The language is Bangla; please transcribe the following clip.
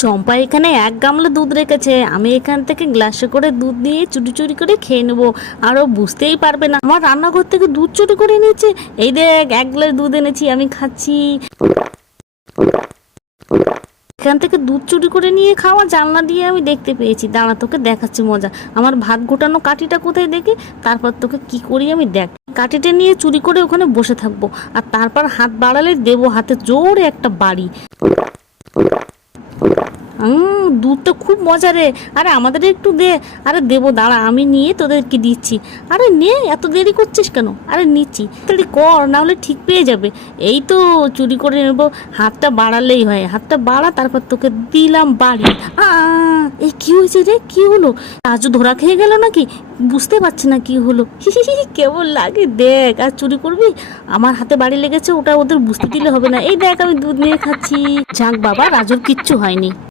চম্পা এখানে 1 গামলা দুধ রেখেছে, আমি এখান থেকে গ্লাসে করে দুধ নিয়ে চুরি চুরি করে খেয়ে নেবো। আরও বুঝতেই পারবে না আমার রান্নাঘর থেকে দুধ চুরি করে নিয়েছে। এই দেখ 1 গ্লাস দুধ এনেছি, আমি খাচ্ছি। এখান থেকে দুধ চুরি করে নিয়ে খাওয়া জানলা দিয়ে আমি দেখতে পেয়েছি। দাঁড়া, তোকে দেখাচ্ছি মজা। আমার ভাত গোটানো কাঠিটা কোথায় দেখে, তারপর তোকে কি করি আমি দেখ। কাঠিটা নিয়ে চুরি করে ওখানে বসে থাকবো, আর তারপর হাত বাড়ালে দেবো হাতে জোরে একটা বাড়ি। দুধটা খুব মজা রে। আরে আমাদের একটু দে। আরে দেবো, দাঁড়া আমি নিয়ে তোদেরকে দিচ্ছি। আরে নে, এত দেরি করছিস কেন? আরে নিচ্ছি, তাহলে কর, না হলে ঠিক পেয়ে যাবে। এই তো চুরি করে নেবো, হাতটা বাড়ালেই হয়। হাতটা বাড়া, তারপর তোকে দিলাম বাড়ি। এই কি হয়েছে রে? কি হলো? রাজু ধরা খেয়ে গেল নাকি? বুঝতে পারছি না কি হলো। কেমন লাগে দেখ। আর চুরি করবি? আমার হাতে বাড়ি লেগেছে, ওটা ওদের বুঝতে দিলে হবে না। এই দেখ আমি দুধ নিয়ে খাচ্ছি। যাক বাবা, রাজুর কিচ্ছু হয়নি।